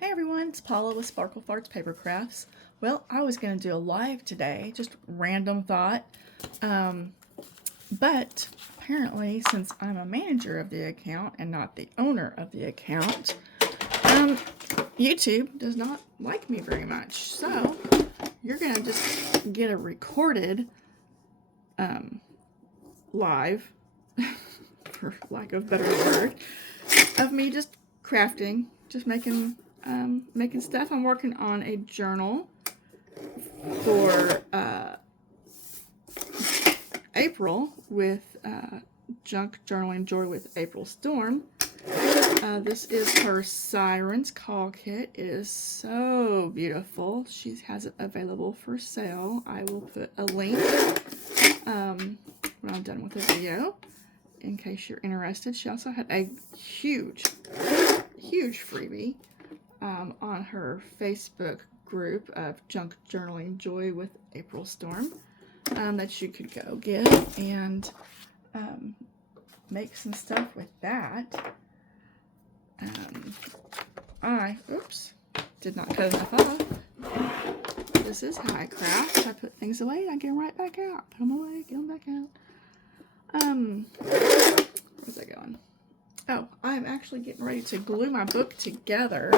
Hey everyone, it's Paula with Sparkle Farts Paper Crafts. Well, I was going to do a live today, just random thought. Um, but apparently, since I'm a manager of the account and not the owner of the account, YouTube does not like me very much. So you're going to just get a recorded live, for lack of a better word, of me just crafting, just making stuff. I'm working on a journal for April with Junk Journaling Joy with April Storm. This is her Sirens Call Kit. It is so beautiful. She has it available for sale. I will put a link when I'm done with the video in case you're interested. She also had a huge freebie on her Facebook group of Junk Journaling Joy with April Storm that you could go get and make some stuff with that. I did not cut enough off. This is how I craft. I put things away, I get them right back out. Put them away, get them back out. Where's that going? Oh, I'm actually getting ready to glue my book together.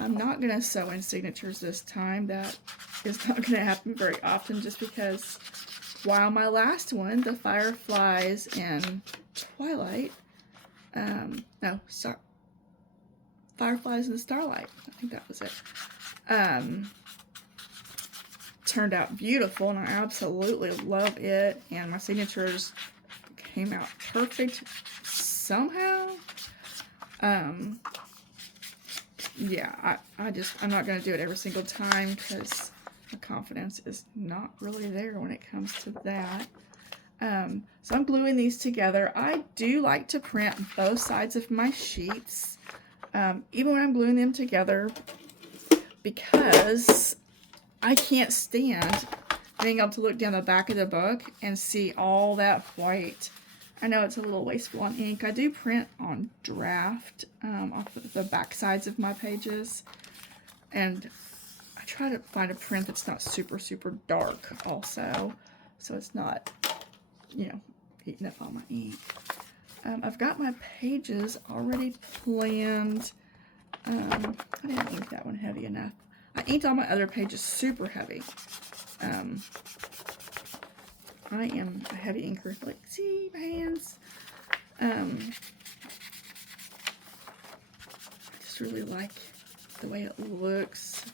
I'm not going to sew in signatures this time. That is not going to happen very often just because while my last one, the Fireflies and Twilight, Fireflies and Starlight, I think that was it, turned out beautiful and I absolutely love it, and my signatures came out perfect somehow. Yeah, I'm not going to do it every single time because my confidence is not really there when it comes to that. So I'm gluing these together. I do like to print both sides of my sheets, even when I'm gluing them together, because I can't stand being able to look down the back of the book and see all that white. I know it's a little wasteful on ink. I do print on draft off of the back sides of my pages, and I try to find a print that's not super dark also, so it's not, eating up all my ink. I've got my pages already planned. I didn't ink that one heavy enough. I inked all my other pages super heavy. I am a heavy inker. Like, see my hands? I just really like the way it looks.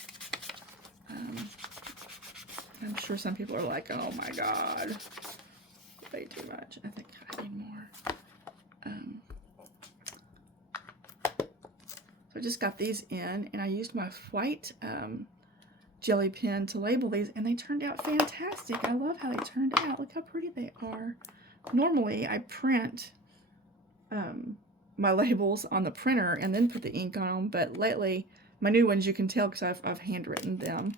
I'm sure some people are like, oh my god, way too much. I think I need more. So I just got these in, and I used my white jelly pen to label these, and they turned out fantastic. I love how they turned out. Look how pretty they are. Normally I print my labels on the printer and then put the ink on them, but lately my new ones, you can tell because I've handwritten them.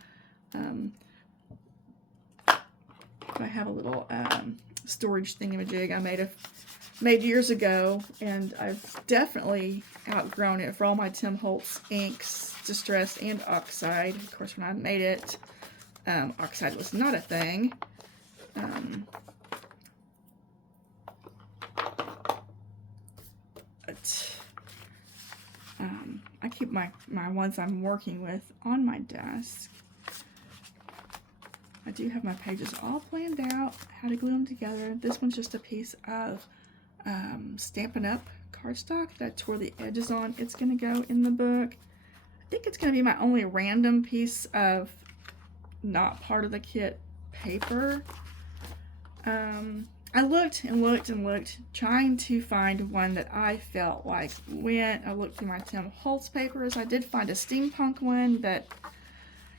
I have a little storage thingamajig I made years ago, and I've definitely outgrown it for all my Tim Holtz inks, Distress and Oxide. Of course, when I made it, Oxide was not a thing. I keep my ones I'm working with on my desk. I do have my pages all planned out, how to glue them together. This one's just a piece of Stampin' Up! Cardstock that I tore the edges on. It's going to go in the book. I think it's going to be my only random piece of not part of the kit paper. I looked and looked and looked, trying to find one that I felt like went. I looked through my Tim Holtz papers. I did find a steampunk one, but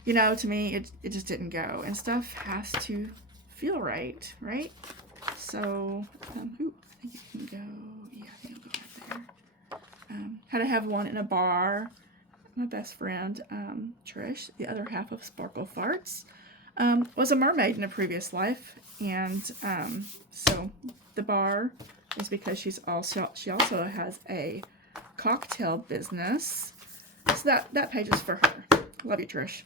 to me, it just didn't go. And stuff has to feel right? So, I think it can go, yeah, I think it'll go right there. Had to have one in a bar. My best friend, Trish, the other half of Sparkle Farts, was a mermaid in a previous life, and so the bar is because she also has a cocktail business. So that page is for her. Love you, Trish.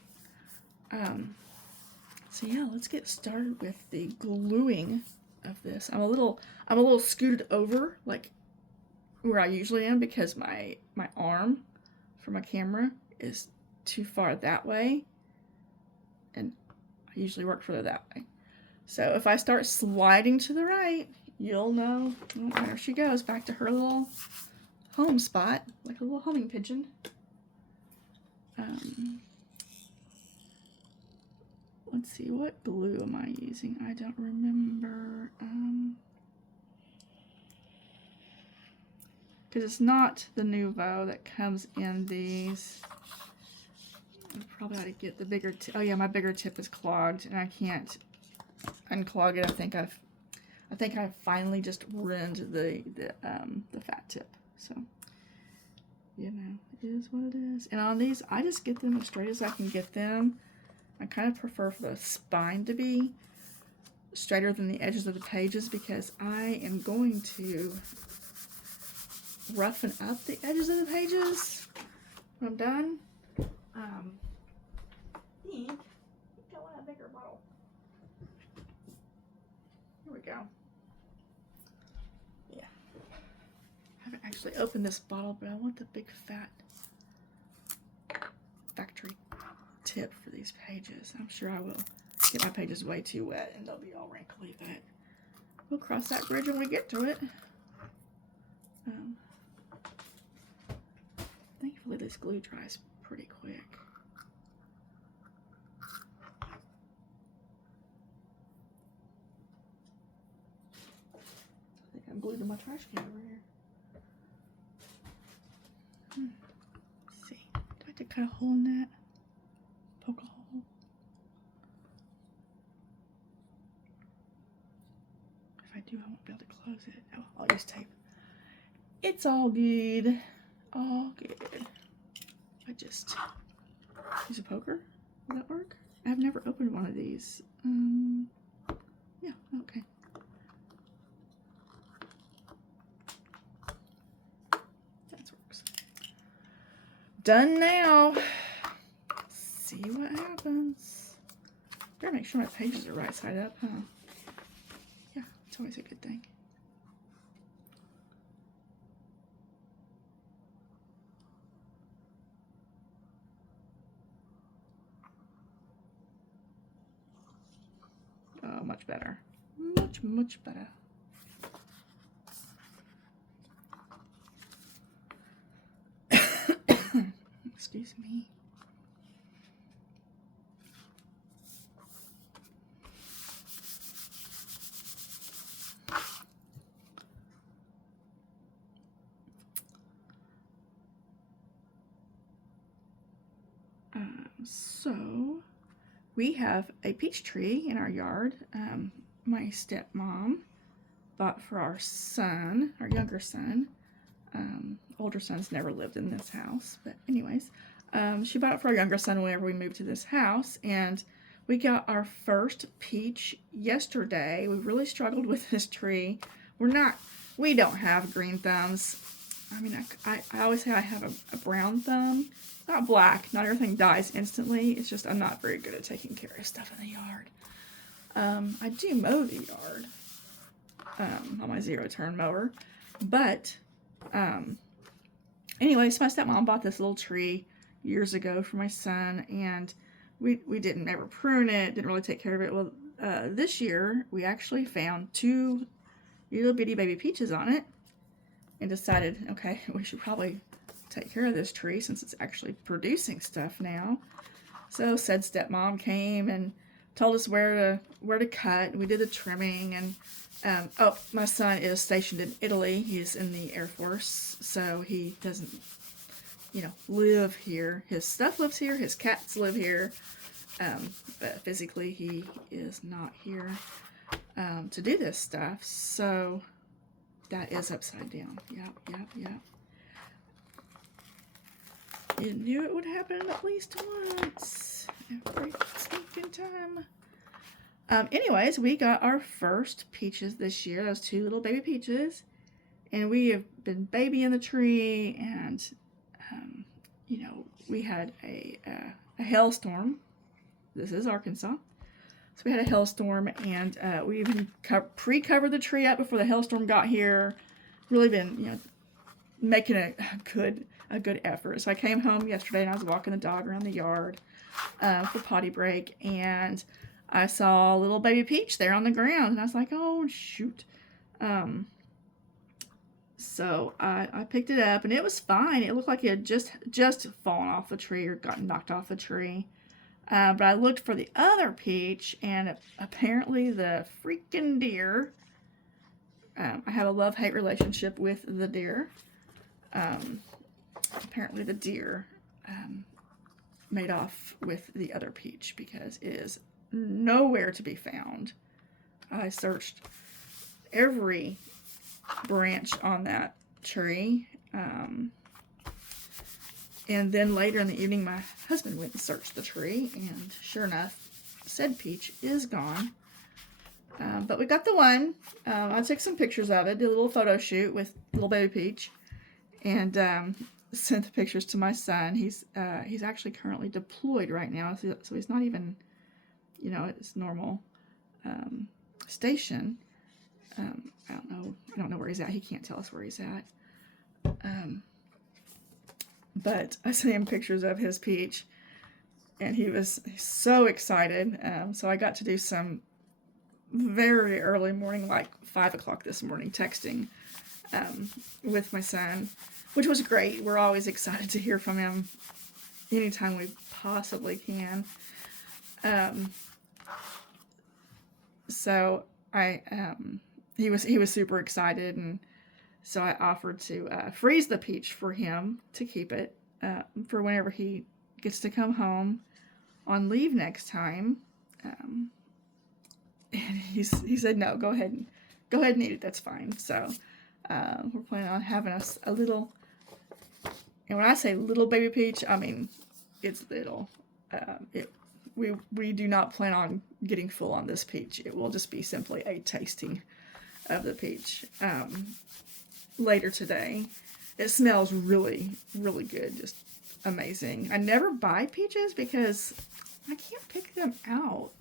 So yeah, let's get started with the gluing of this. I'm a little scooted over like where I usually am because my arm for my camera is too far that way, and I usually work further that way. So if I start sliding to the right, you'll know. Oh, there she goes, back to her little home spot, like a little homing pigeon. Let's see, what glue am I using? I don't remember. Because it's not the Nuvo that comes in these. I probably ought to get the bigger tip. Oh yeah, my bigger tip is clogged, and I can't unclog it. I think I've finally just ruined the fat tip. So you know, it is what it is. And on these, I just get them as straight as I can get them. I kind of prefer for the spine to be straighter than the edges of the pages because I am going to roughen up the edges of the pages when I'm done. Ink, I want a bigger bottle. Here we go. Yeah. I haven't actually opened this bottle, but I want the big fat factory tip for these pages. I'm sure I will get my pages way too wet and they'll be all wrinkly, but we'll cross that bridge when we get to it. Thankfully this glue dries pretty quick. I think I'm glued to my trash can over here. Let's see. Do I have to cut a hole in that? Poke a hole. If I do, I won't be able to close it. Oh, I'll use tape. It's all good. All good. I just use a poker. Will that work? I've never opened one of these. Yeah, okay. That works. Done now. See what happens. Better make sure my pages are right side up, huh? Yeah, it's always a good thing. Oh, much better. Much, much better. Excuse me. So we have a peach tree in our yard. My stepmom bought for our son, our younger son. Older son's never lived in this house, but anyways, she bought it for our younger son whenever we moved to this house, and we got our first peach yesterday. We really struggled with this tree. We don't have green thumbs. I mean, I always say I have a brown thumb. Not black. Not everything dies instantly. It's just I'm not very good at taking care of stuff in the yard. I do mow the yard on my zero-turn mower. But anyways, my stepmom bought this little tree years ago for my son, and we didn't ever prune it, didn't really take care of it. Well, this year we actually found 2 little bitty baby peaches on it and decided, okay, we should probably take care of this tree since it's actually producing stuff now. So said stepmom came and told us where to cut. We did the trimming, and oh, my son is stationed in Italy. He's in the Air Force, so he doesn't, live here. His stuff lives here. His cats live here, but physically he is not here to do this stuff. So that is upside down. Yep. You knew it would happen at least once. Every stinking time. Anyways, we got our first peaches this year. Those 2 little baby peaches. And we have been babying the tree and, we had a hailstorm. This is Arkansas. So we had a hailstorm, and we even pre-covered the tree up before the hailstorm got here. Really been, making a good effort. So I came home yesterday, and I was walking the dog around the yard for potty break, and I saw little baby Peach there on the ground, and I was like, oh shoot. So I picked it up, and it was fine. It looked like it had just fallen off the tree or gotten knocked off the tree. But I looked for the other Peach, and apparently the freaking deer. I have a love-hate relationship with the deer. Apparently the deer made off with the other Peach because it is nowhere to be found. I searched every branch on that tree. And then later in the evening, my husband went and searched the tree, and sure enough, said Peach is gone. But we got the one. I took some pictures of it, did a little photo shoot with little baby Peach, and sent the pictures to my son. He's actually currently deployed right now, so he's not even, his normal station. I don't know where he's at. He can't tell us where he's at. But I sent him pictures of his Peach, and he's so excited. So I got to do some very early morning, like 5 o'clock this morning, texting with my son, which was great. We're always excited to hear from him anytime we possibly can. So he was super excited, and so I offered to freeze the Peach for him to keep it for whenever he gets to come home on leave next time. And he said, no, go ahead and eat it. That's fine. So we're planning on having us a little, and when I say little baby Peach, I mean it's little. We do not plan on getting full on this Peach. It will just be simply a tasting of the Peach later today. It smells really, really good. Just amazing. I never buy peaches because I can't pick them out.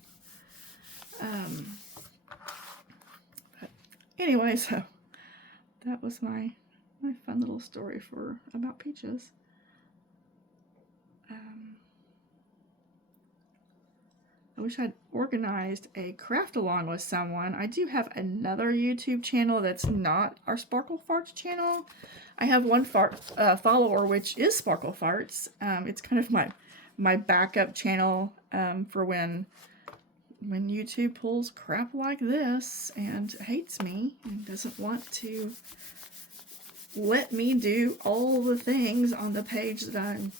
But anyway, so that was my fun little story about peaches. I wish I'd organized a craft along with someone. I do have another YouTube channel that's not our Sparkle Farts channel. I have one follower, which is Sparkle Farts. It's kind of my backup channel for when YouTube pulls crap like this and hates me and doesn't want to let me do all the things on the page that I'm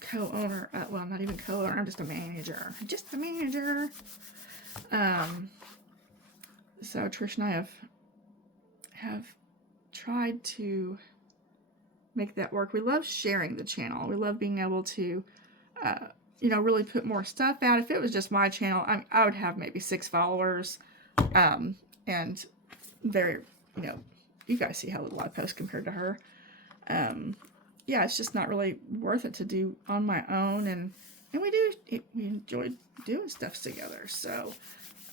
co-owner. Well, I'm not even co-owner. I'm just a manager. So Trish and I have tried to make that work. We love sharing the channel. We love being able to, really put more stuff out. If it was just my channel, I would have maybe 6 followers, and very, you guys see how little I post compared to her. Yeah, it's just not really worth it to do on my own, and we enjoy doing stuff together. So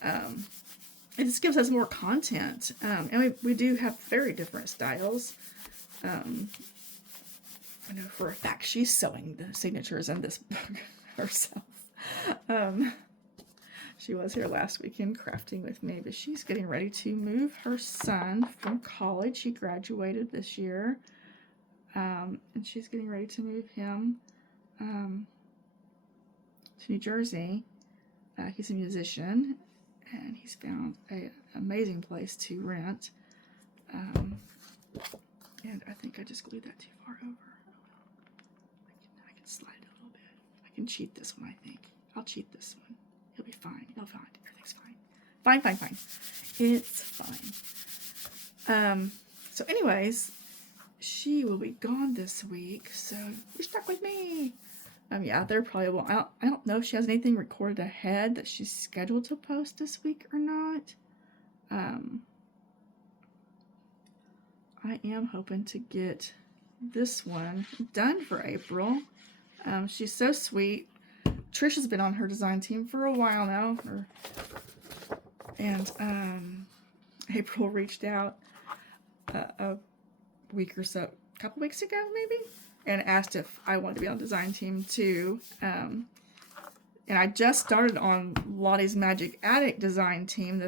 it just gives us more content, and we do have very different styles. I know for a fact she's sewing the signatures in this book herself. She was here last weekend crafting with me, but she's getting ready to move her son from college. She graduated this year. And she's getting ready to move him to New Jersey. He's a musician, and he's found an amazing place to rent. And I think I just glued that too far over. I can slide it a little bit. I can cheat this one, I think. I'll cheat this one. He'll be fine. He'll find everything's fine. Fine. It's fine. So anyways, she will be gone this week, so you're stuck with me. Yeah, there probably won't. I don't know if she has anything recorded ahead that she's scheduled to post this week or not. I am hoping to get this one done for April. She's so sweet. Trisha's been on her design team for a while now, and April reached out a week or so, a couple weeks ago maybe, and asked if I wanted to be on the design team too. And I just started on Lottie's Magic Attic design team.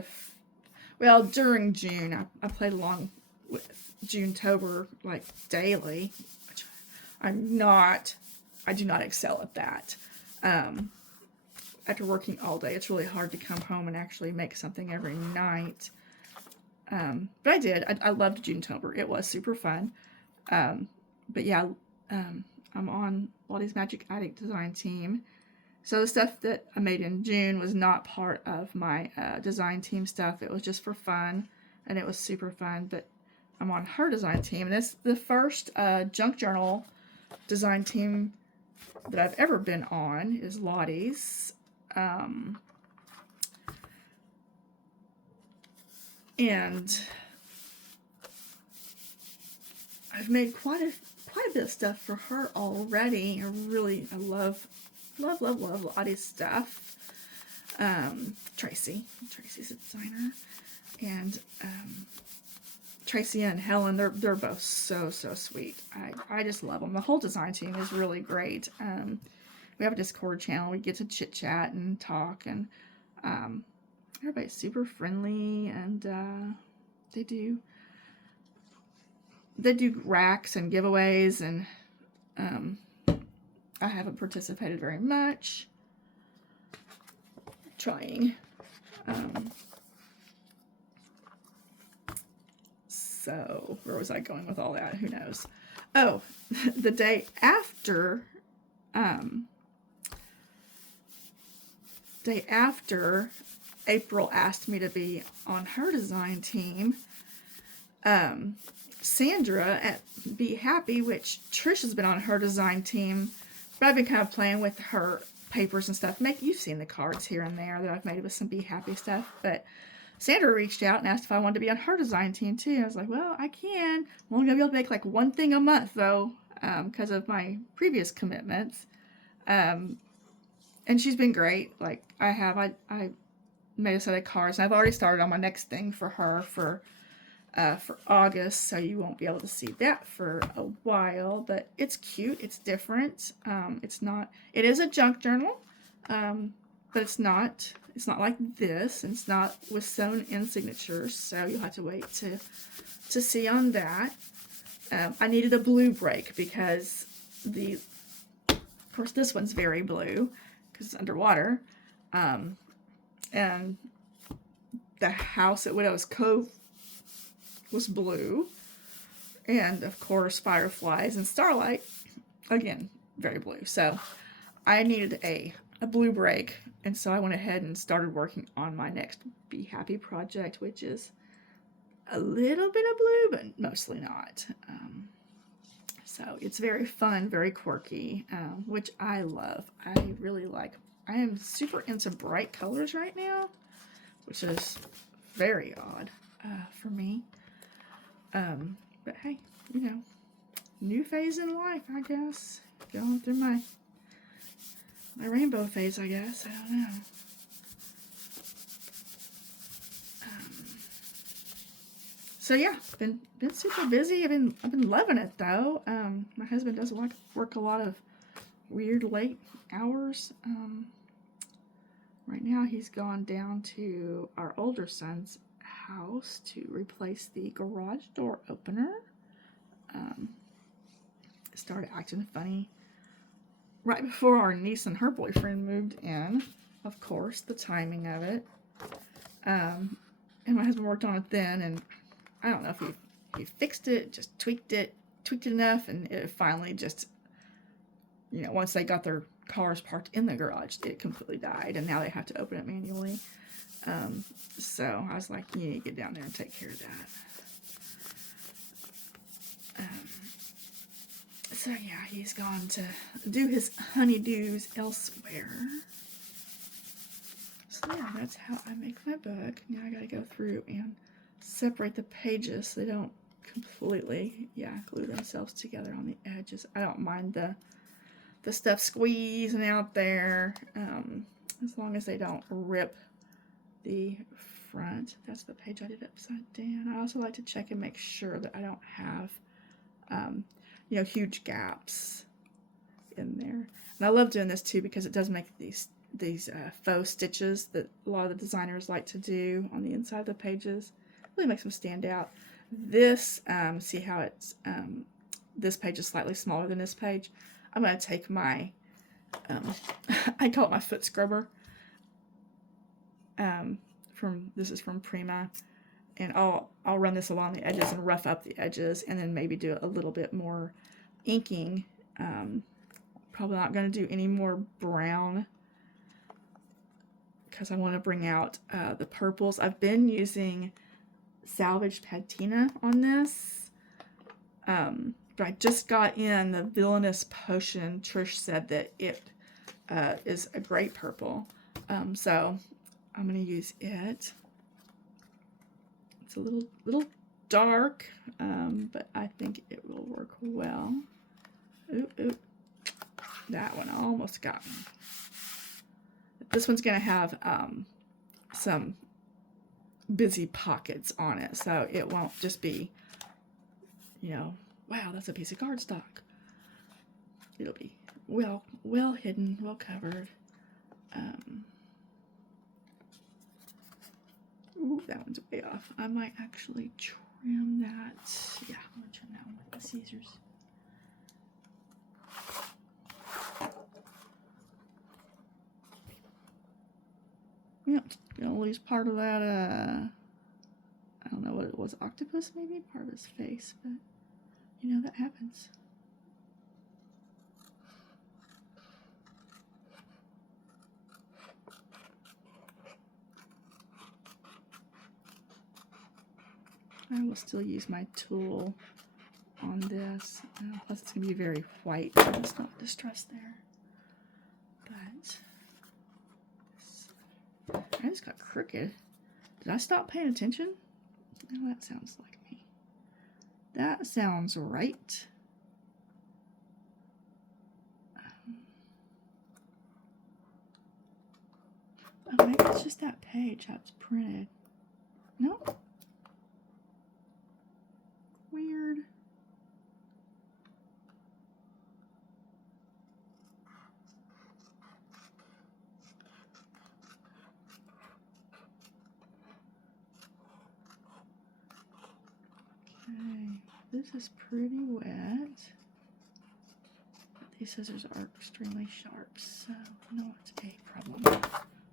Well, during June, I played along with June-tober like daily. Which I do not excel at that. After working all day, it's really hard to come home and actually make something every night. But I did. I loved June-tober. It was super fun. But yeah, I'm on Lottie's Magic Attic design team. So the stuff that I made in June was not part of my design team stuff. It was just for fun, and it was super fun. But I'm on her design team. And it's the first junk journal design team that I've ever been on is Lottie's. And I've made quite a bit of stuff for her already. I love Lottie's stuff. Tracy's a designer, and Tracy and Helen, they're both so sweet. I just love them. The whole design team is really great. We have a Discord channel. We get to chit chat and talk, and everybody's super friendly, and they do racks and giveaways, and I haven't participated very much. Trying. So where was I going with all that? Who knows? Oh, the day after April asked me to be on her design team, Sandra at Be Happy, which Trish has been on her design team, but I've been kind of playing with her papers and stuff. You've seen the cards here and there that I've made with some Be Happy stuff, but Sandra reached out and asked if I wanted to be on her design team too. I was like, well, I can. I'm only gonna be able to make like one thing a month though, because of my previous commitments. And she's been great. Like I made a set of cards, and I've already started on my next thing for her for August, so you won't be able to see that for a while, but it's cute. It's different. It is a junk journal, but it's not like this, and it's not with sewn in signatures, so you'll have to wait to see on that. I needed a blue break because of course this one's very blue because it's underwater, and the house at Widow's Cove was blue, and of course Fireflies and Starlight, again, very blue. So I needed a blue break, and so I went ahead and started working on my next Be Happy project, which is a little bit of blue, but mostly not. So it's very fun, very quirky, which I love. I really like. I am super into bright colors right now, which is very odd for me. But hey, new phase in life, I guess. Going through my rainbow phase, I guess. I don't know. So yeah, been super busy. I've been loving it though. My husband does work a lot of weird late hours. Right now he's gone down to our older son's house to replace the garage door opener. Started acting funny right before our niece and her boyfriend moved in. Of course, the timing of it. And my husband worked on it then, and I don't know if he fixed it, just tweaked it enough, and it finally just, once they got their cars parked in the garage, it completely died, and now they have to open it manually. So I was like, you need to get down there and take care of that. So yeah, he's gone to do his honeydews elsewhere. So yeah, that's how I make my book. Now I gotta go through and separate the pages so they don't completely, yeah, glue themselves together on the edges. I don't mind the stuff squeezing out there, as long as they don't rip the front. That's the page I did upside down. I also like to check and make sure that I don't have, you know, huge gaps in there. And I love doing this too because it does make these faux stitches that a lot of the designers like to do on the inside of the pages. Really makes them stand out. This, see how it's, this page is slightly smaller than this page. I'm going to take my, I call it my foot scrubber. This is from Prima, and I'll run this along the edges and rough up the edges, and then maybe do a little bit more inking. Probably not going to do any more brown because I want to bring out the purples. I've been using Salvage Patina on this, but I just got in the Villainous Potion. Trish said that it is a great purple, so I'm going to use it. It's a little dark, but I think it will work well. Ooh, that one almost got me. This one's going to have some busy pockets on it, so it won't just be, you know, wow, that's a piece of cardstock. It'll be well hidden, well covered. Ooh, that one's way off. I might actually trim that. Yeah, I'm going to trim that one with the scissors. Yep, gonna lose part of that, I don't know what it was, octopus maybe? Part of his face, but, you know, that happens. I will still use my tool on this. Plus, it's going to be very white. There's not distress there. But I just got crooked. Did I stop paying attention? No, that sounds like me. That sounds right. Oh, maybe it's just that page how it's printed. No. Weird. Okay, this is pretty wet. These scissors are extremely sharp, so not a problem.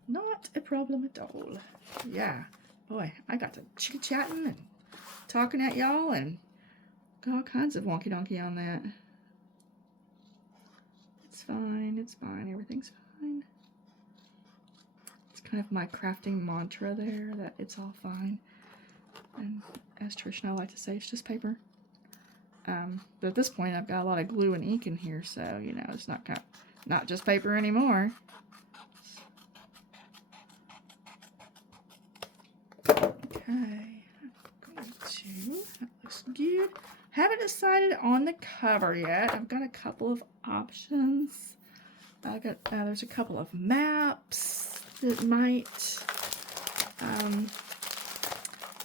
Not a problem at all. Yeah, boy, I got to chit-chatting and talking at y'all and got all kinds of wonky donkey on that. It's fine, everything's fine. It's kind of my crafting mantra there, that it's all fine. And as Trish and I like to say, it's just paper. But at this point, I've got a lot of glue and ink in here, so, you know, it's not just paper anymore. Okay, I'm going to, that looks good. Haven't decided on the cover yet. I've got a couple of options. I got, there's a couple of maps that might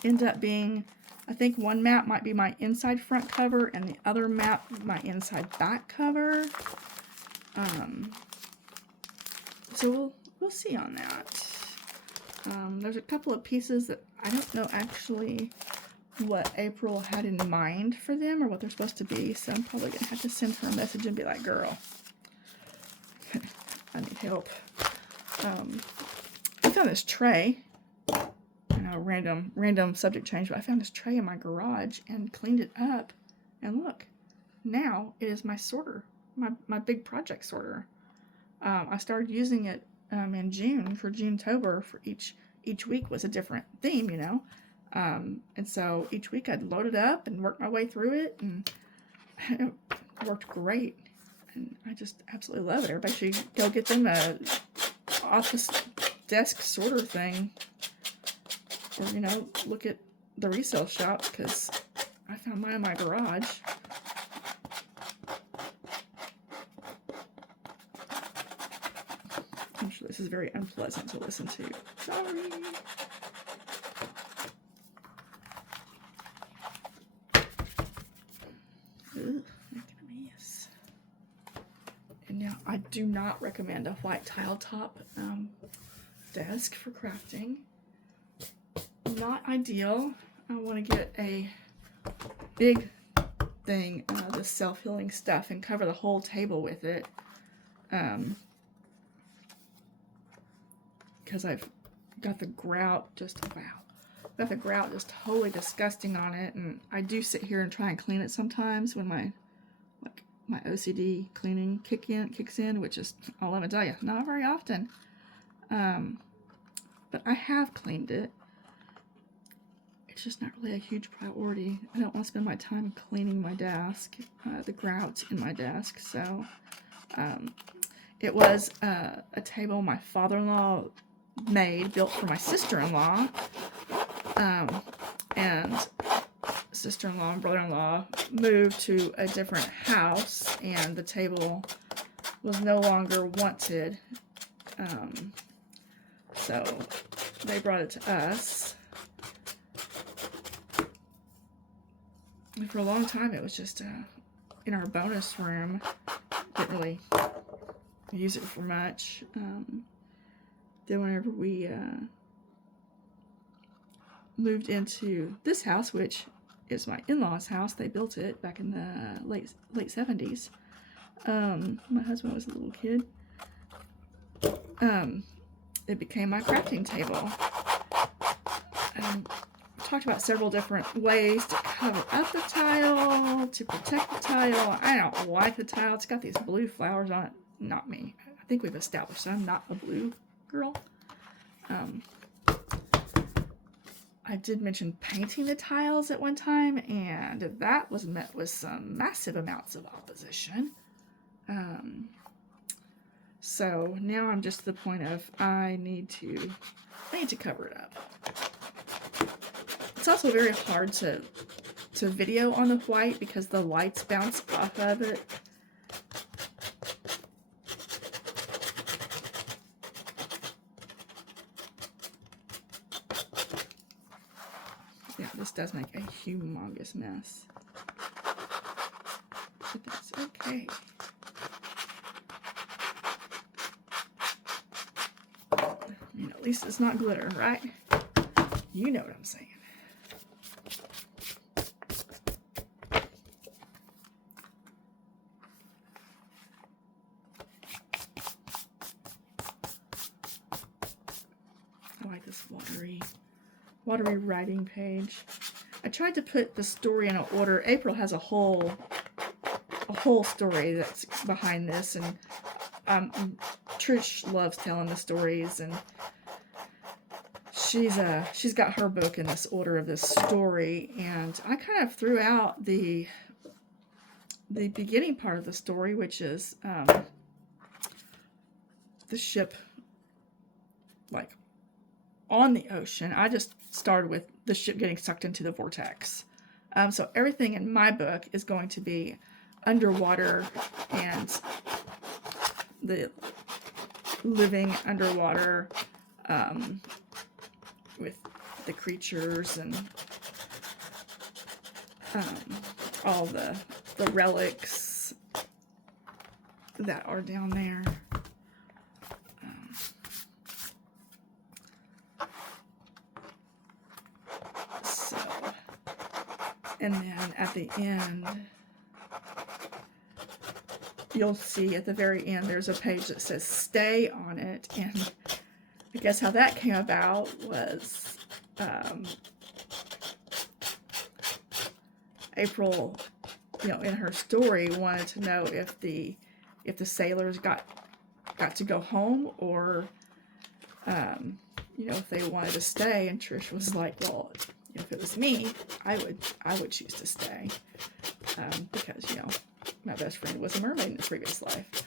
end up being, I think one map might be my inside front cover and the other map my inside back cover. So we'll see on that. There's a couple of pieces that I don't know actually what April had in mind for them or what they're supposed to be, so I'm probably gonna have to send her a message and be like, girl, I need help. I found this tray. Random subject change, but I found this tray in my garage and cleaned it up, and look, now it is my sorter, my big project sorter. I started using it in June for June-tober. For each week was a different theme, you know, and so each week I'd load it up and work my way through it, and it worked great, and I just absolutely love it. Everybody should go get them a office desk sorter thing. Or, you know, look at the resale shop, because I found mine in my garage. I'm sure this is very unpleasant to listen to. Sorry. Ugh, making a mess. And now I do not recommend a white tile top desk for crafting. Not ideal. I want to get a big thing of the self-healing stuff and cover the whole table with it. Because I've got the grout just, wow. Got the grout just totally disgusting on it, and I do sit here and try and clean it sometimes when my OCD cleaning kicks in, which is, all I'm gonna tell you, not very often. But I have cleaned it. It's just not really a huge priority. I don't want to spend my time cleaning my desk, the grout in my desk. So it was a table my father-in-law built for my sister-in-law. And sister-in-law and brother-in-law moved to a different house, and the table was no longer wanted. So they brought it to us. And for a long time, it was just in our bonus room. Didn't really use it for much. Then whenever we moved into this house, which is my in-laws' house, they built it back in the late 70s. My husband was a little kid. It became my crafting table. Talked about several different ways to cover up the tile, to protect the tile. I don't like the tile. It's got these blue flowers on it. Not me. I think we've established I'm not a blue girl. I did mention painting the tiles at one time, and that was met with some massive amounts of opposition. So now I'm just to the point of I need to cover it up. It's also very hard to video on the white because the lights bounce off of it. Yeah, this does make a humongous mess. But that's okay. I mean, at least it's not glitter, right? You know what I'm saying. I like this watery writing page. I tried to put the story in an order. April has a whole story that's behind this, and Trish loves telling the stories, and she's got her book in this order of this story, and I kind of threw out the beginning part of the story, which is the ship like on the ocean. I just started with the ship getting sucked into the vortex. So everything in my book is going to be underwater and the living underwater with the creatures and all the relics that are down there. And then at the end, you'll see at the very end, there's a page that says stay on it. And I guess how that came about was April, in her story, wanted to know if the sailors got to go home or, if they wanted to stay. And Trish was like, well, if it was me, I would choose to stay because my best friend was a mermaid in the previous life.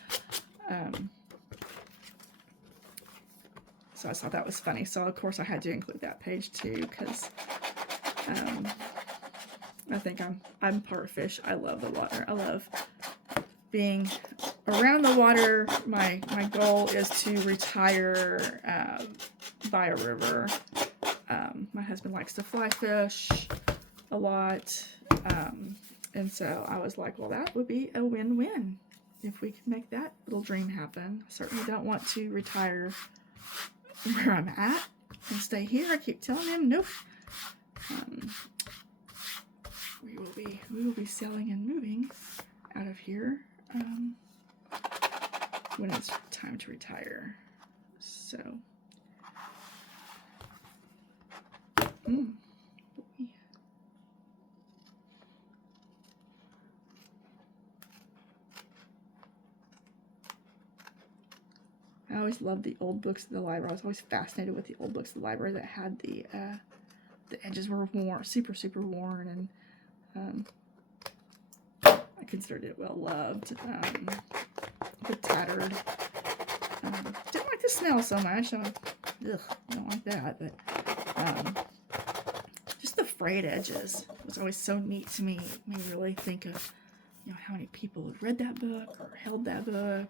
So I thought that was funny. So of course I had to include that page too because I think I'm part of fish. I love the water. I love being around the water. My goal is to retire by a river. My husband likes to fly fish a lot, and so I was like, well, that would be a win-win if we could make that little dream happen. I certainly don't want to retire where I'm at and stay here. I keep telling him, nope. We will be selling and moving out of here when it's time to retire. So, I always loved the old books of the library. I was always fascinated with the old books of the library that had the edges were worn, super worn, and I considered it well loved. But tattered. Didn't like the smell so much. Don't like that. But just the frayed edges was always so neat to me. It made me really think of, how many people had read that book or held that book.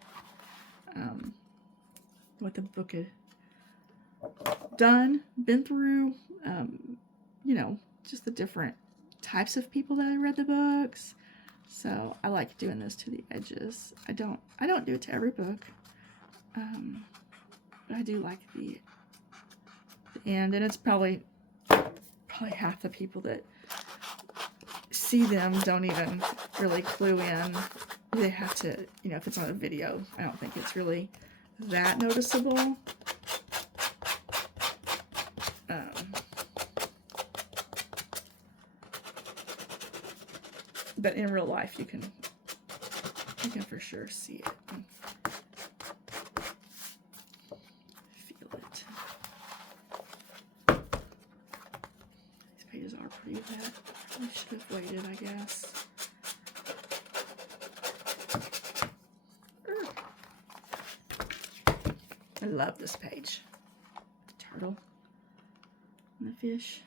What the book had done, been through, just the different types of people that had read the books. So I like doing this to the edges. I don't do it to every book, but I do like the end, and it's probably half the people that see them don't even really clue in. They have to, if it's on a video, I don't think it's really that noticeable. But in real life, you can for sure see it and feel it. These pages are pretty wet. I should have waited, I guess. I love this page. The turtle and the fish.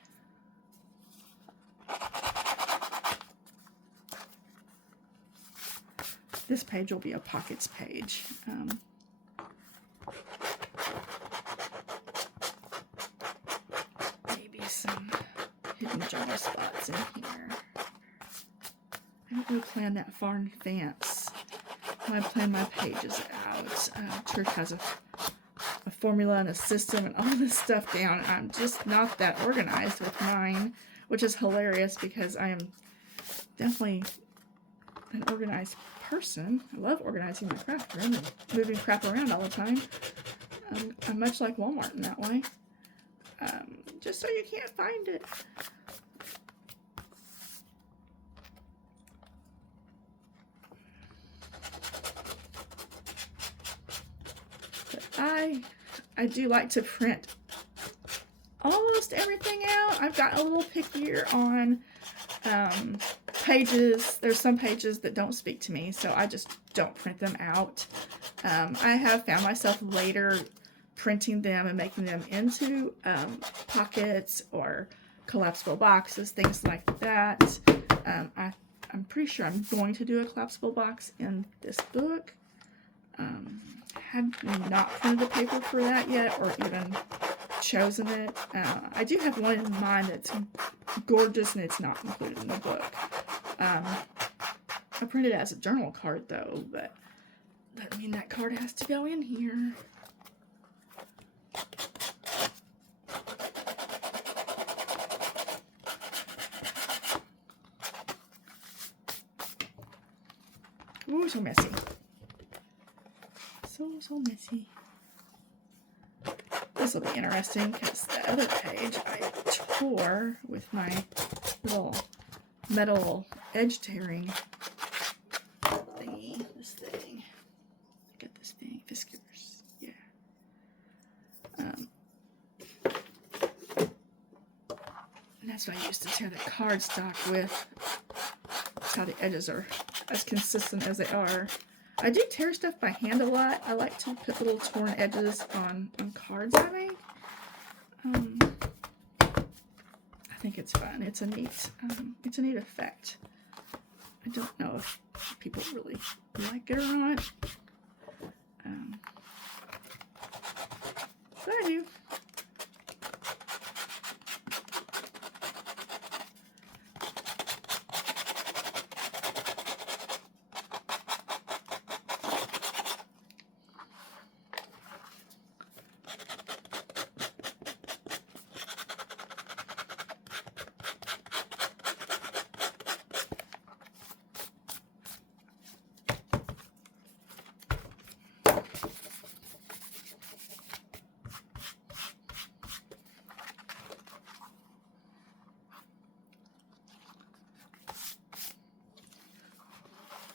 This page will be a pockets page. Maybe some hidden jar spots in here. I don't really plan that far in advance when I plan my pages out. Church has a formula and a system and all this stuff down. I'm just not that organized with mine, which is hilarious because I am definitely an organized person. I love organizing my craft room and moving crap around all the time. I'm much like Walmart in that way. Just so you can't find it. But I do like to print almost everything out. I've got a little pickier on pages. There's some pages that don't speak to me, so I just don't print them out. I have found myself later printing them and making them into pockets or collapsible boxes, things like that. I'm pretty sure I'm going to do a collapsible box in this book. Have not printed the paper for that yet, or even chosen it. I do have one in mind that's gorgeous, and it's not included in the book. I printed it as a journal card, though, but that means that card has to go in here. Ooh, so messy. So messy. This will be interesting because the other page I tore with my little metal edge tearing thingy. This thing. Look at this thing. Fiskars. Yeah. And that's what I used to tear the cardstock with. That's how the edges are as consistent as they are. I do tear stuff by hand a lot. I like to put little torn edges on cards I make. I think it's fun. It's a neat effect. I don't know if people really like it or not. But I do.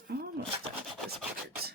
Almost done with this part.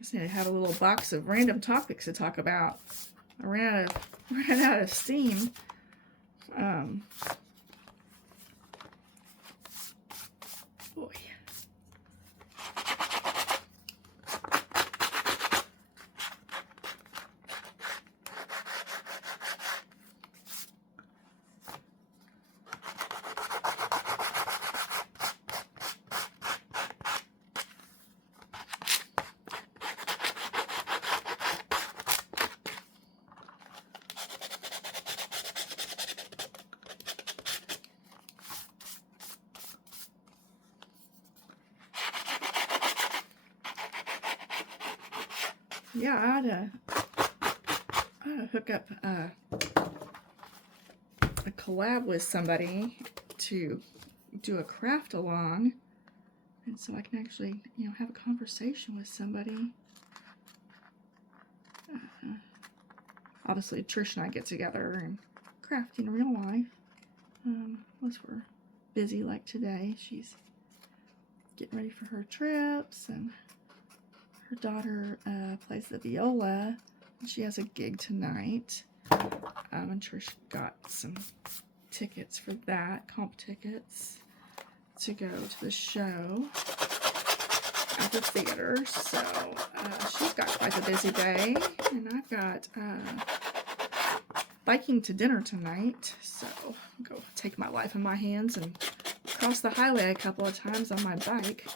Just need to have a little box of random topics to talk about. I ran out of steam. Boy. Yeah, I ought to hook up a collab with somebody to do a craft along, and so I can actually, have a conversation with somebody. Obviously, Trish and I get together and craft in real life. Unless we're busy like today. She's getting ready for her trips, and her daughter plays the viola. She has a gig tonight. And Trish got some tickets for that, comp tickets, to go to the show at the theater. So she's got quite a busy day, and I've got biking to dinner tonight. So I'll go take my life in my hands and cross the highway a couple of times on my bike.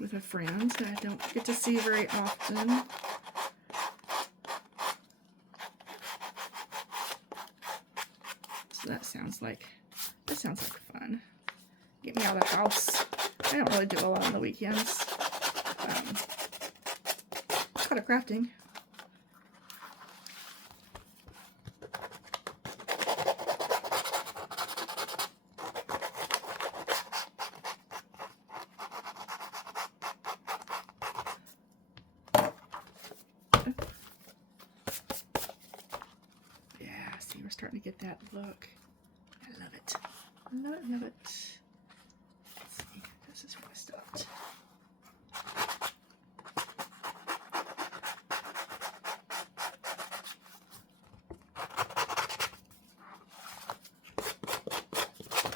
With a friend that I don't get to see very often. So that sounds like fun. Get me out of the house. I don't really do a lot on the weekends. Kind of crafting. We're starting to get that look. I love it. Love it, love it. Let's see. This is where I stopped.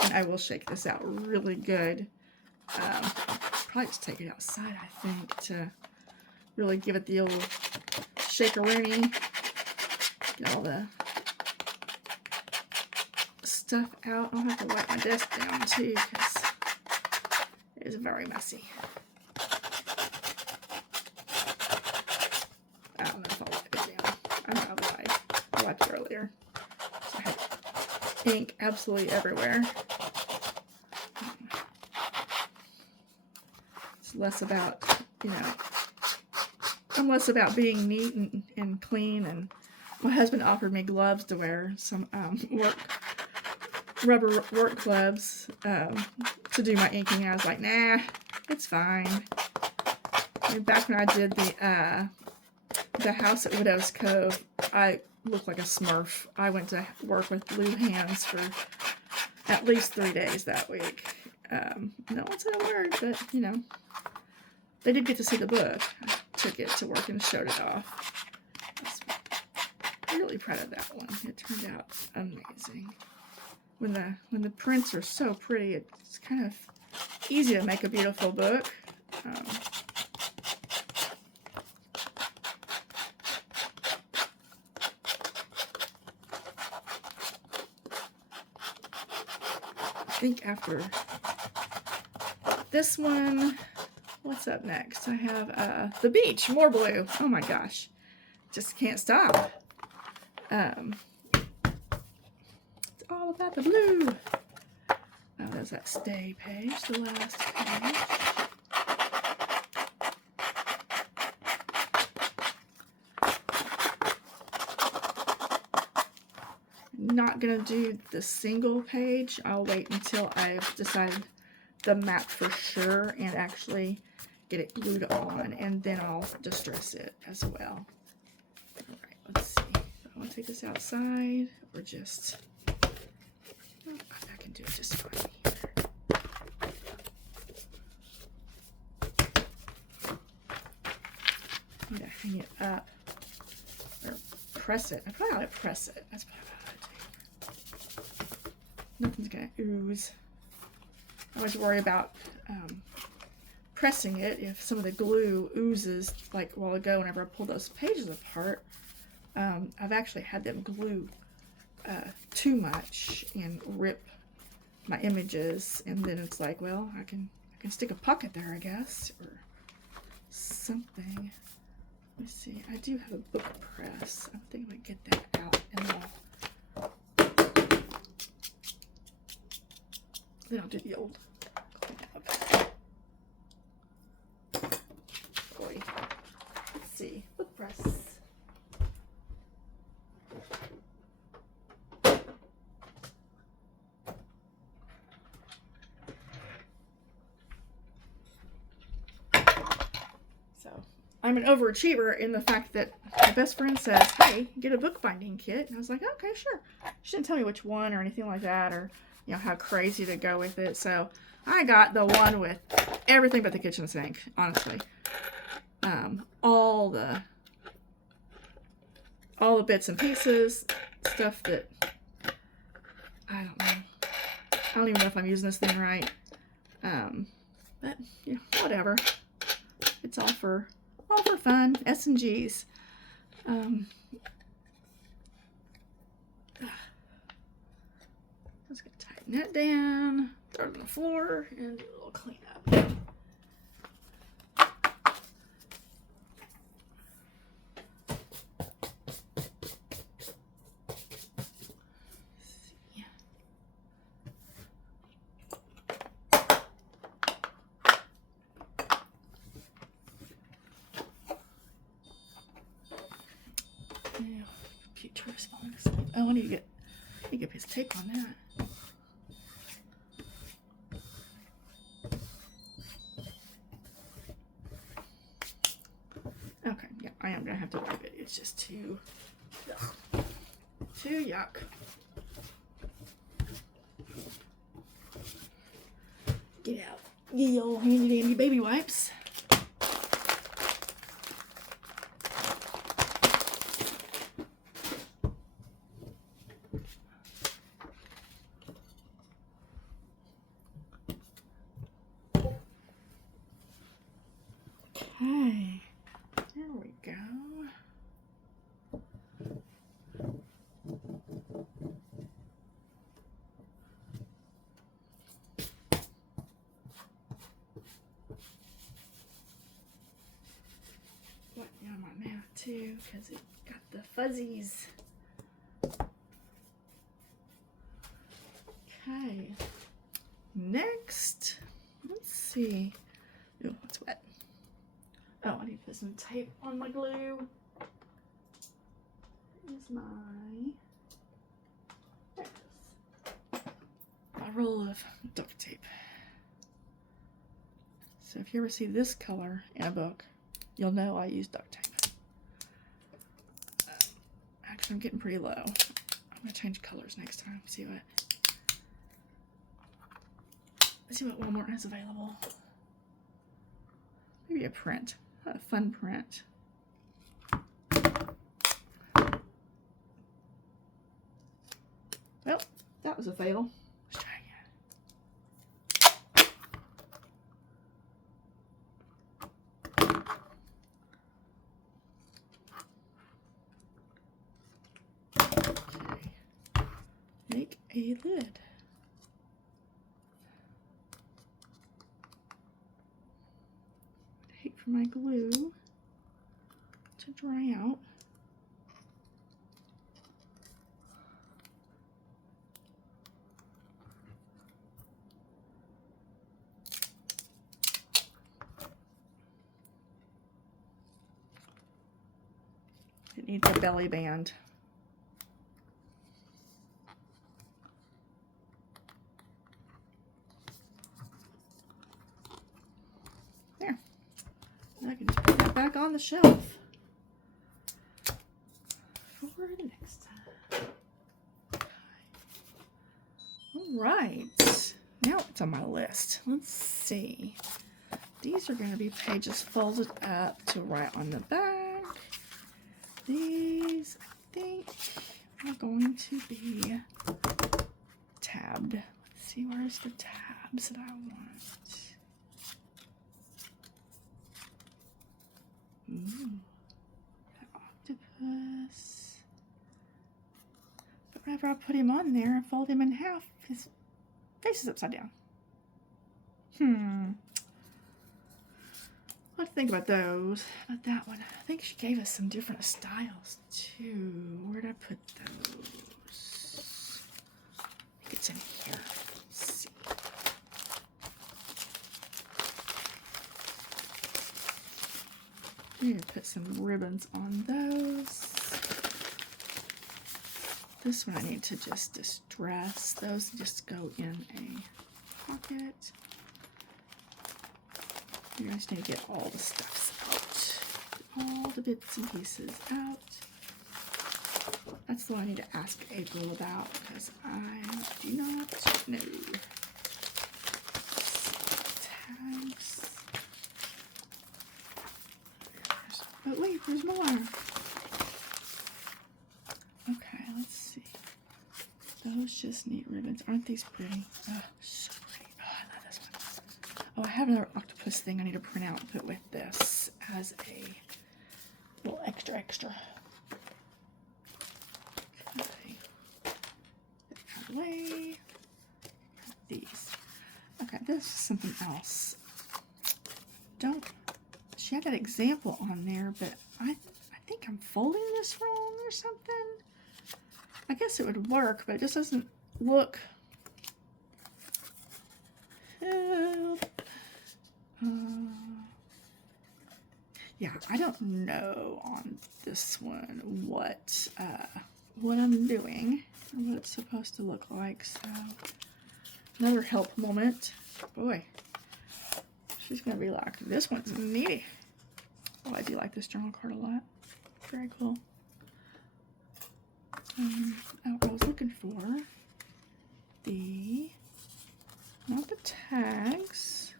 And I will shake this out really good. Probably just take it outside, I think, to really give it the old shake-a-rooney. Get all the stuff out. I'll have to wipe my desk down too, because it is very messy. I don't know if I'll wipe it down. I don't know why. I wiped it earlier. So I had ink absolutely everywhere. It's less about, I'm less about being neat and clean. And my husband offered me gloves to wear, some rubber work gloves to do my inking. I was like, nah, it's fine. And back when I did the house at Widow's Cove, I look like a Smurf. I went to work with blue hands for at least 3 days that week. No one said a word, but you know, they did get to see the book. I took it to work and showed it off. I was really proud of that one. It turned out amazing. When the prints are so pretty, it's kind of easy to make a beautiful book. I think after this one, what's up next? I have The Beach, more blue. Oh my gosh, just can't stop. It's all about the blue. Oh, there's that stay page, the last page. Not gonna do the single page. I'll wait until I've decided the map for sure and actually get it glued on, and then I'll distress it as well. All right, let's see. I want to take this outside or just, I can do it just fine here. I'm gonna hang it up or press it. I probably ought to press it. That's probably what I ought to do. Nothing's gonna ooze. I always worry about pressing it if some of the glue oozes, like a while ago whenever I pulled those pages apart. I've actually had them glue too much and rip my images, and then it's like, well, I can stick a pocket there, I guess, or something. Let me see. I do have a book press. I'm thinking I get that out and then I'll do the old cleanup. Boy, let's see. Book press. I'm an overachiever in the fact that my best friend says, hey, get a bookbinding kit. And I was like, okay, sure. She didn't tell me which one or anything like that, or, you know, how crazy to go with it. So I got the one with everything but the kitchen sink, honestly. All the bits and pieces, stuff that, I don't know. I don't even know if I'm using this thing right. But, you know, whatever. It's all for fun. S&Gs. Just gonna tighten that down, throw it on the floor, and do a little cleanup. Computer's falling asleep. Oh, I need to get a piece of tape on that. Okay, yeah, I am gonna have to wipe it. It's just too yuck. Get out. Get your old handy dandy baby wipes. Okay, there we go. Put down my mouth too, because it got the fuzzies. Okay, next, let's see. Oh, it's wet. Oh, I need to put some tape on my glue. Here's my roll of duct tape. So if you ever see this color in a book, you'll know I use duct tape. because I'm getting pretty low. I'm going to change colors next time. Let's see what Walmart has available. Maybe a print. A fun print. Well, that was a fail. Let's try again. Okay. Make a lid. I'd hate for my glue to dry out. It needs a belly band. There. Now I can just put that back on the shelf for the next time. Okay. All right. Now it's on my list. Let's see. These are going to be pages folded up to write on the back. These, I think, are going to be tabbed. Let's see, where's the tabs that I want? Ooh, that octopus. But whenever I put him on there and fold him in half, his face is upside down. Let's think about those. About that one. I think she gave us some different styles too. Where'd I put those? I think it's in here. Let's see. I'm going to put some ribbons on those. This one I need to just distress. Those just go in a pocket. You guys need to get all the stuffs out. All the bits and pieces out. That's the one I need to ask April about because I do not know. Tags. But wait, there's more. Okay, let's see. Those just need ribbons. Aren't these pretty? Oh, so pretty. Oh, I love this one. Oh, I have another octopus thing I need to print out and put with this as a little extra. Okay. Get out of the way. These. Okay, this is something else. She had that example on there, but I think I'm folding this wrong or something. I guess it would work, but it just doesn't look. Yeah, I don't know on this one what I'm doing or what it's supposed to look like. So another help moment. Boy, she's gonna be like, this one's needy. Oh, I do like this journal card a lot. Very cool. I was looking for not the tags.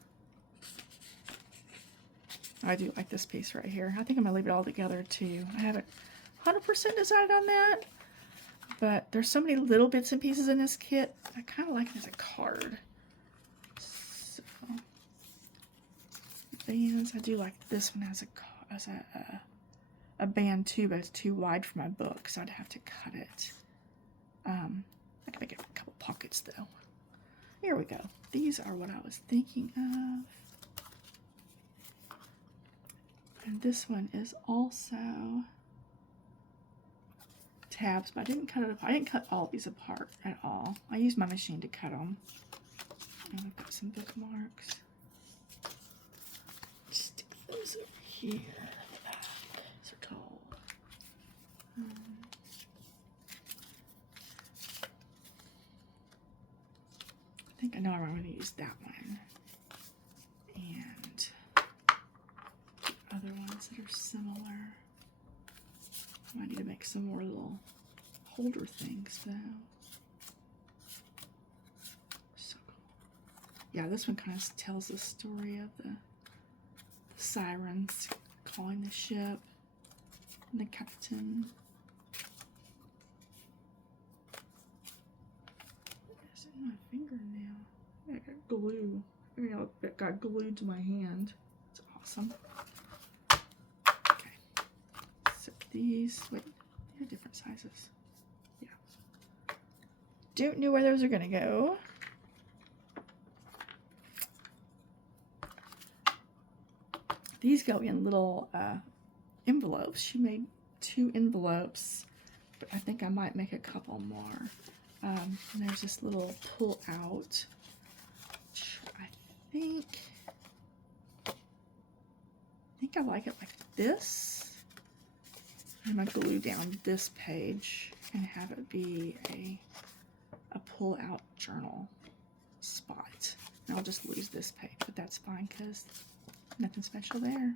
I do like this piece right here. I think I'm gonna leave it all together too. I haven't 100% decided on that, but there's so many little bits and pieces in this kit. I kind of like it as a card. So, bands. I do like this one as a band too, but it's too wide for my book, so I'd have to cut it. I can make it a couple pockets though. Here we go. These are what I was thinking of. And this one is also tabs, but I didn't cut it apart. I didn't cut all these apart at all. I used my machine to cut them. And I've got some bookmarks. Stick those over here. These are tall. I think I know I'm going to use that one. And other ones that are similar. I need to make some more little holder things though. So cool. Yeah, this one kind of tells the story of the sirens calling the ship and the captain. It's in my fingernail. I got glue. I mean, it got glued to my hand. It's awesome. Okay. So these, wait, they're different sizes. Yeah. Don't know where those are gonna go. These go in little envelopes. She made 2 envelopes, but I think I might make a couple more. And there's this little pull out, which I think I like it like this. I'm gonna glue down this page and have it be a pull out journal spot. And I'll just lose this page, but that's fine because nothing special there.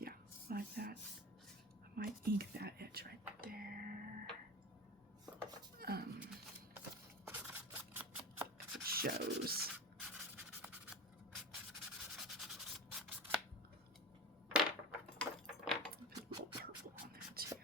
Yeah, like that. I might ink that edge right there. It shows. Put a little purple on there too.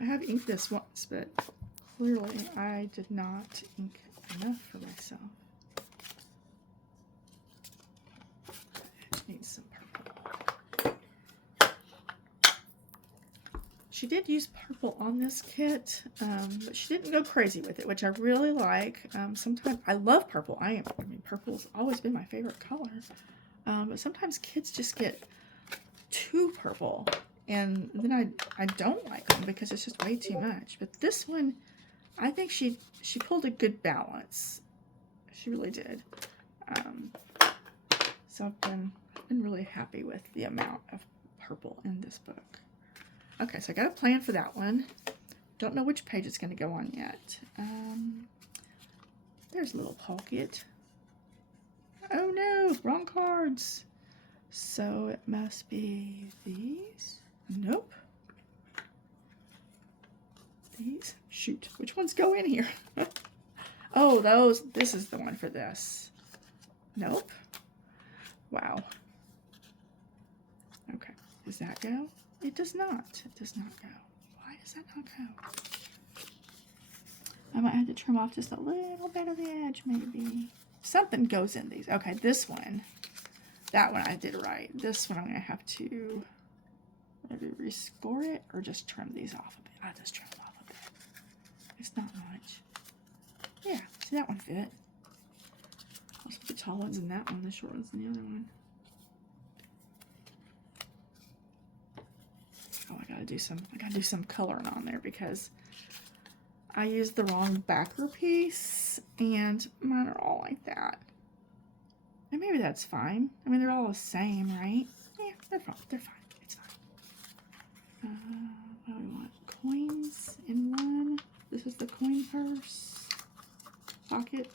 I have inked this once, but clearly I did not ink enough for myself. It needs some purple. She did use purple on this kit, but she didn't go crazy with it, which I really like. Sometimes I love purple. I mean, purple's always been my favorite color. But sometimes kids just get too purple. And then I don't like them because it's just way too much. But this one, I think she pulled a good balance. She really did. So I've been really happy with the amount of purple in this book. Okay, so I got a plan for that one. Don't know which page it's going to go on yet. There's a little pocket. Oh no, wrong cards. So it must be these. Nope. These? Shoot. Which ones go in here? Oh, those. This is the one for this. Nope. Wow. Okay. Does that go? It does not. It does not go. Why does that not go? I might have to trim off just a little bit of the edge, maybe. Something goes in these. Okay, this one. That one I did right. This one I'm going to have to maybe rescore it or just trim these off a bit. I'll just trim it off a bit. It's not much. Yeah, see that one fit. I'll put the tall ones in that one, the short ones in the other one. Oh, I gotta do some coloring on there because I used the wrong backer piece and mine are all like that. And maybe that's fine. I mean, they're all the same, right? Yeah, they're fine. They're fine. It's fine. What do we want? Coins in one. This is the coin purse. Pocket.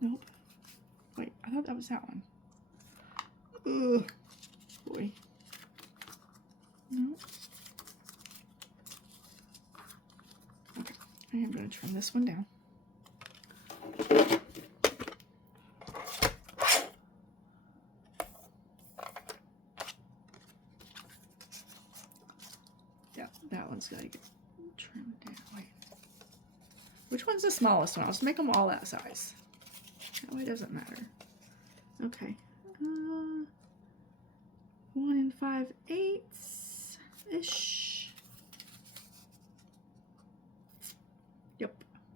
Nope. Wait, I thought that was that one. Ugh. Boy. Nope. Okay. I am going to trim this one down. That one's got to get trimmed down. Wait. Which one's the smallest one? I'll just make them all that size. That way it doesn't matter. Okay. 1 5/8 ish. Yep.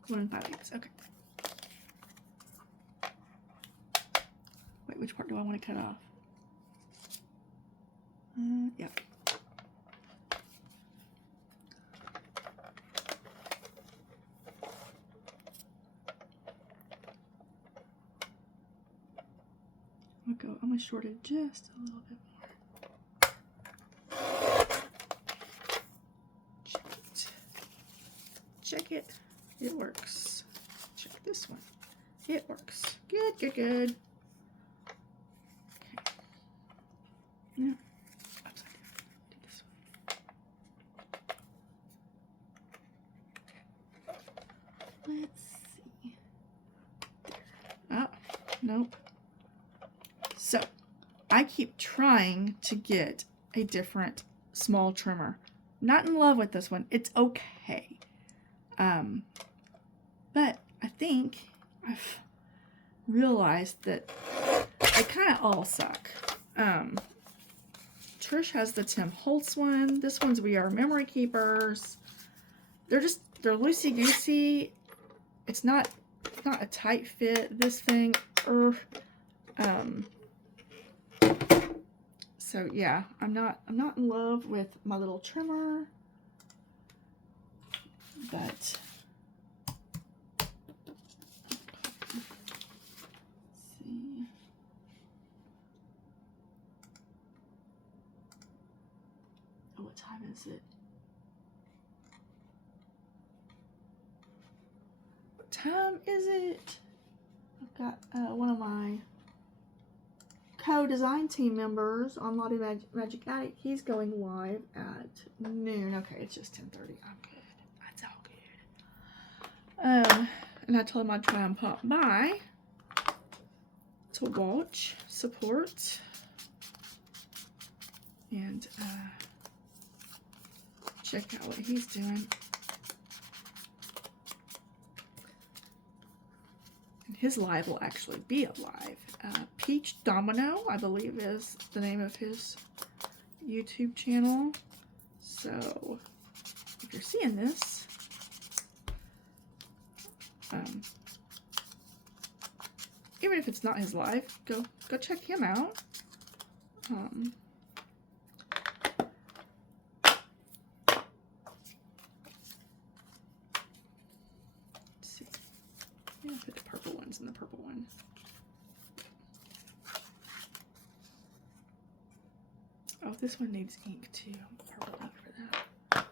1 5/8. Okay. which part do I want to cut off? Yeah. I'm gonna short it just a little bit more. Check it. It works. Check this one. It works. Good, good, good. Okay. Now, upside down. Do this one. Let's see. There. Oh, nope. So, I keep trying to get a different small trimmer. Not in love with this one. It's okay. But I think I've realized that they kind of all suck. Trish has the Tim Holtz one. This one's We Are Memory Keepers. They're loosey-goosey. It's not a tight fit, this thing. So yeah, I'm not in love with my little trimmer, but see. Oh, what time is it? What time is it? I've got one of my co-design team members on Lottie Magic Attic. He's going live at noon. Okay, it's just 10:30. I'm good. That's all good. And I told him I'd try and pop by to watch, support, and check out what he's doing. And his live will actually be a live. Peach Domino, I believe, is the name of his YouTube channel. So, if you're seeing this, even if it's not his live, go check him out. Let's see. Yeah, put the purple ones in the purple one. Oh, this one needs ink too. Purple ink for that.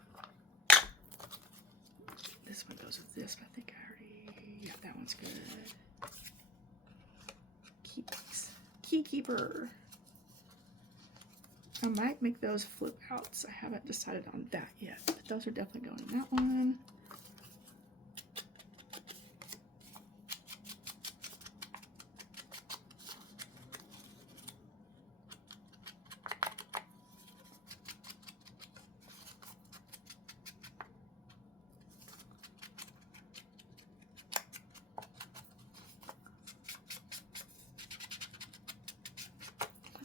This one goes with this, but I think I already... Yeah, that one's good. Key Keeper. I might make those flip outs. I haven't decided on that yet, but those are definitely going in that one.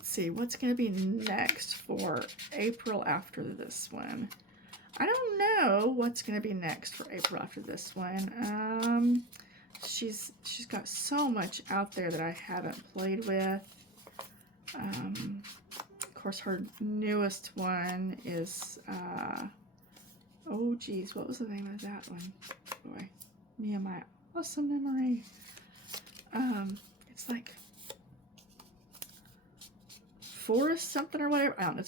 See what's going to be next for April after this one. I don't know what's going to be next for April after this one. She's got so much out there that I haven't played with. Of course, her newest one is oh geez, what was the name of that one? Boy, me and my awesome memory. It's like Forest something or whatever. I don't know.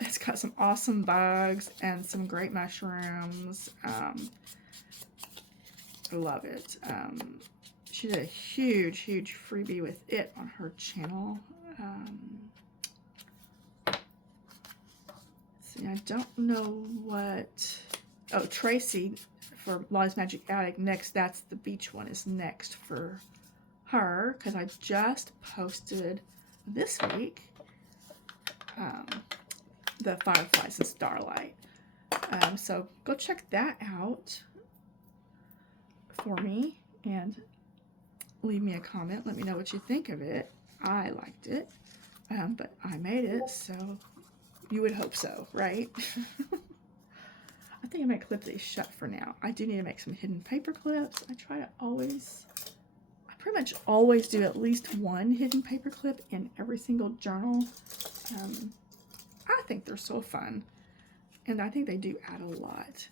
It's got some awesome bugs and some great mushrooms. I love it. She did a huge freebie with it on her channel. See, I don't know what. Oh, Tracy for Lottie's Magic Attic. Next, that's the beach one is next for her because I just posted this week the Fireflies and Starlight. So go check that out for me and leave me a comment. Let me know what you think of it. I liked it, but I made it, so you would hope so, right? I think I might clip these shut for now. I do need to make some hidden paper clips. I try to always, I pretty much always do at least one hidden paper clip in every single journal. I think they're so fun, and I think they do add a lot.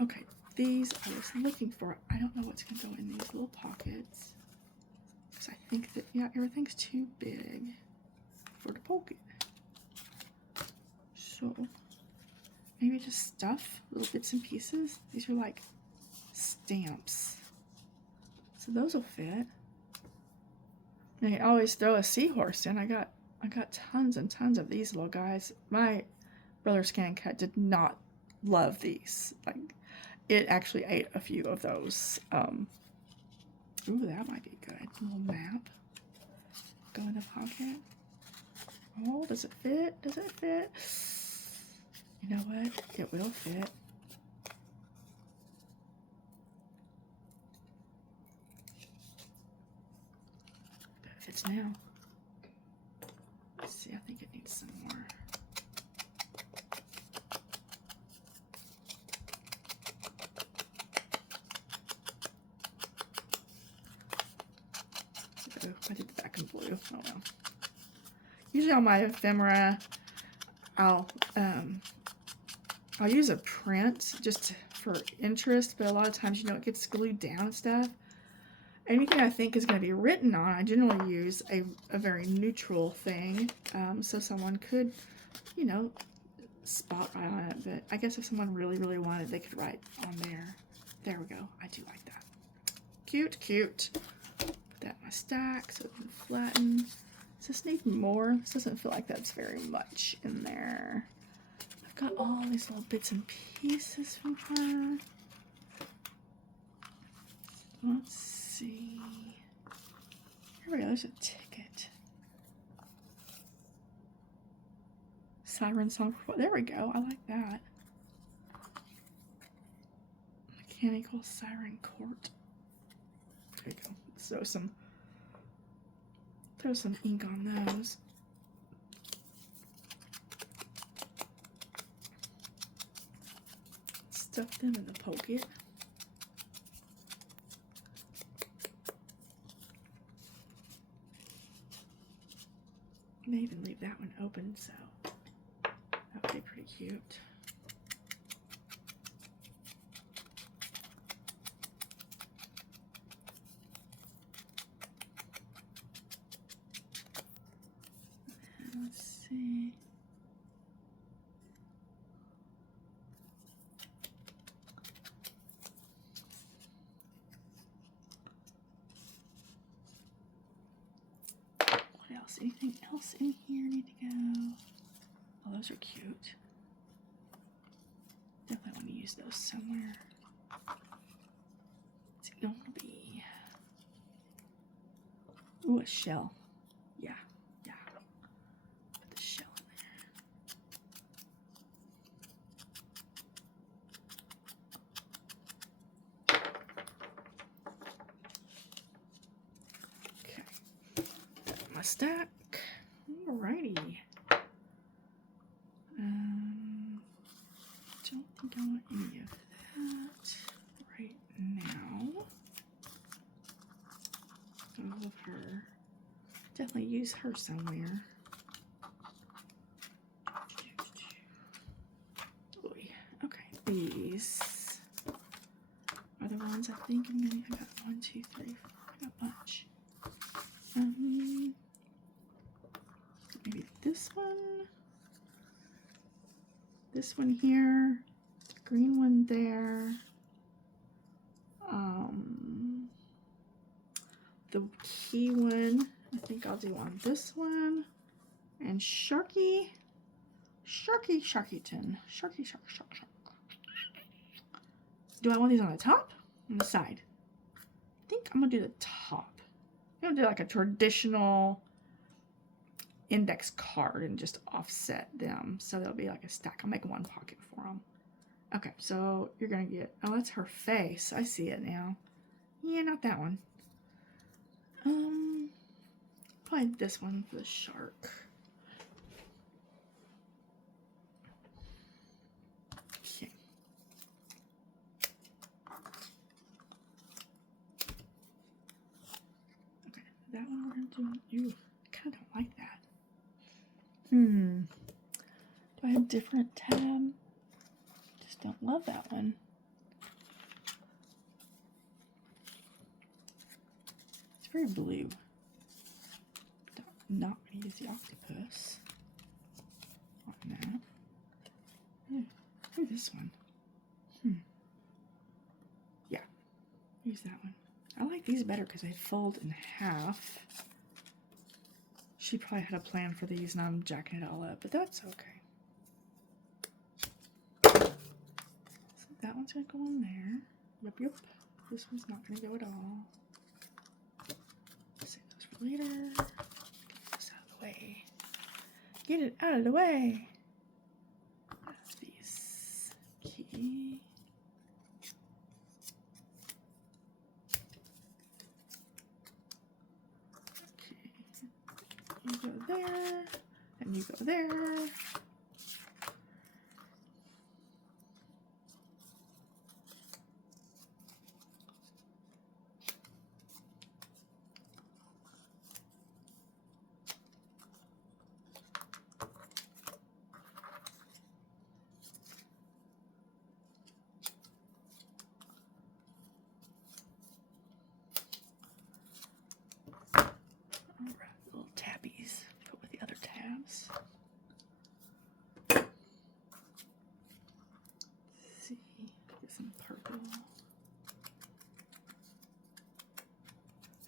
Okay, these I was looking for. I don't know what's going to go in these little pockets, because I think that, yeah, everything's too big for the pocket. So maybe just stuff little bits and pieces. These are like stamps, so those will fit. I can always throw a seahorse in. I got tons and tons of these little guys. My brother's Can Cat did not love these. Like, it actually ate a few of those. Ooh, that might be good. A little map. Go in the pocket. Oh, does it fit? Does it fit? You know what? It will fit. It fits now. Let's see, I think it needs some more. Oh, I did the back in blue. Oh well. Usually on my ephemera, I'll use a print just for interest, but a lot of times, you know, it gets glued down and stuff. Anything I think is going to be written on, I generally use a very neutral thing, so someone could, you know, spot right on it. But I guess if someone really, really wanted, they could write on there. There we go. I do like that. Cute, cute. Put that in my stack so it can flatten. Does this need more? This doesn't feel like that's very much in there. I've got all these little bits and pieces from her. Let's see. Here we go. There's a ticket. Siren Song. There we go. I like that. Mechanical Siren Court. There you go. Throw some ink on those. Stuff them in the pocket. May even leave that one open, so that would be pretty cute. Let's see. What else? Anything else in here need to go? Oh, those are cute. Definitely want to use those somewhere. It's going to be. Ooh, a shell. Yeah, yeah. Put the shell in there. Okay. Got my stack. Alrighty. Don't think I want any of that right now. All of her. Definitely use her somewhere. Okay, these are the ones I think I'm gonna. I got 1, 2, 3, 4. I got a bunch. Maybe this one. This one here. The green one there. The key one, I think I'll do on this one. And Sharky. Sharkyton. Shark. Do I want these on the top? On the side? I think I'm gonna do the top. I'm gonna do like a traditional index card and just offset them. So they'll be like a stack. I'll make one pocket for them. Okay, so you're gonna get, oh, that's her face. I see it now. Yeah, not that one. Probably this one for the shark. Okay. I kind of don't like that. Do I have a different tab? Just don't love that one. It's very blue. Not going to use the octopus on that. Ooh, this one. Yeah, use that one. I like these better because they fold in half. She probably had a plan for these and I'm jacking it all up, but that's okay. So that one's going to go on there. Yep. This one's not going to go at all. Save those for later. Get this out of the way. Get it out of the way. These key. You go there, and you go there.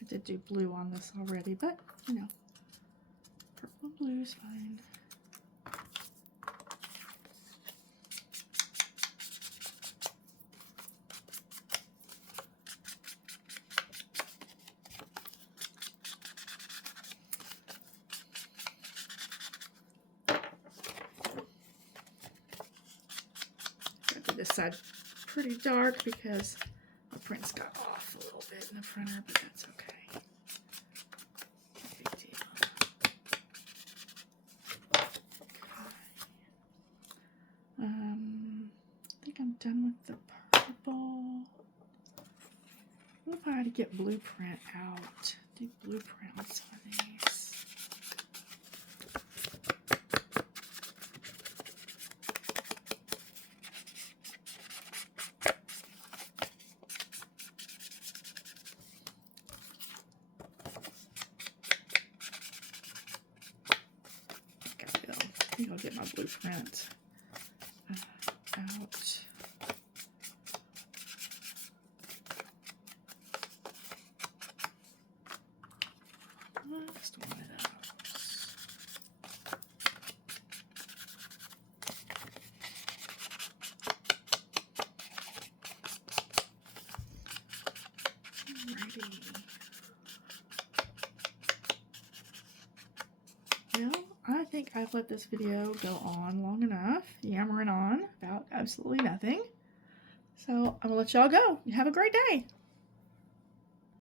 I did do blue on this already, but you know, purple and blue is fine. I did this side pretty dark because my prints got off a little bit in the printer, but that's okay. No big deal. Okay. I think I'm done with the purple. What if I had to get blueprint out? Do blueprint on some of these. I think I'll get my blueprint out. Just one of those. Alrighty. Well, I think I've let this video go on long enough, yammering on about absolutely nothing. So I'm gonna let y'all go. Have a great day.